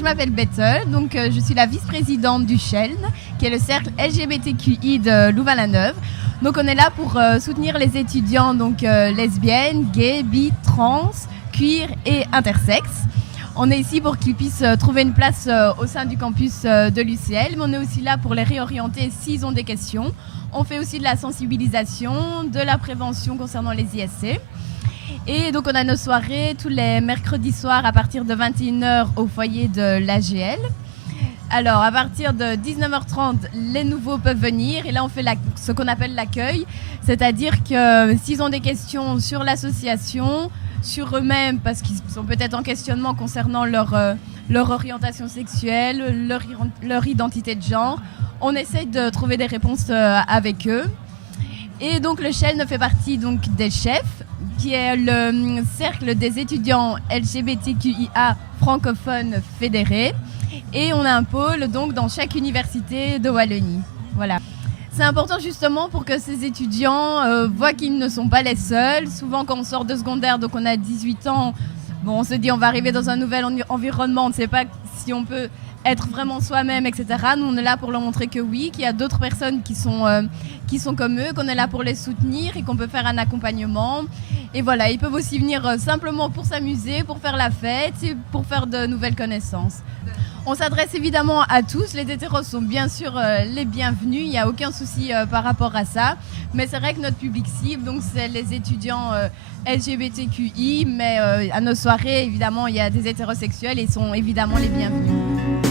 je m'appelle Bethel, donc je suis la vice-présidente du CHELN, qui est le cercle LGBTQI de Louvain-la-Neuve. Donc on est là pour soutenir les étudiants donc lesbiennes, gays, bi, trans, queer et intersexes. On est ici pour qu'ils puissent trouver une place au sein du campus de l'UCL, mais on est aussi là pour les réorienter s'ils ont des questions. On fait aussi de la sensibilisation, de la prévention concernant les ISC. Et donc on a nos soirées tous les mercredis soirs à partir de 21h au foyer de l'AGL. Alors à partir de 19h30, les nouveaux peuvent venir et là on fait ce qu'on appelle l'accueil, c'est-à-dire que s'ils ont des questions sur l'association, sur eux-mêmes parce qu'ils sont peut-être en questionnement concernant leur orientation sexuelle, leur identité de genre, on essaye de trouver des réponses avec eux. Et donc le CHELN fait partie donc des chefs, qui est le cercle des étudiants LGBTQIA francophones fédérés. Et on a un pôle donc dans chaque université de Wallonie. Voilà. C'est important justement pour que ces étudiants voient qu'ils ne sont pas les seuls. Souvent quand on sort de secondaire, donc on a 18 ans, bon, on se dit on va arriver dans un nouvel environnement, on ne sait pas si on peut être vraiment soi-même, etc. Nous, on est là pour leur montrer que oui, qu'il y a d'autres personnes qui sont comme eux, qu'on est là pour les soutenir et qu'on peut faire un accompagnement. Et voilà, ils peuvent aussi venir simplement pour s'amuser, pour faire la fête et pour faire de nouvelles connaissances. On s'adresse évidemment à tous. Les hétéros sont bien sûr les bienvenus. Il n'y a aucun souci par rapport à ça. Mais c'est vrai que notre public cible, donc c'est les étudiants LGBTQI. Mais à nos soirées, évidemment, il y a des hétérosexuels et ils sont évidemment les bienvenus.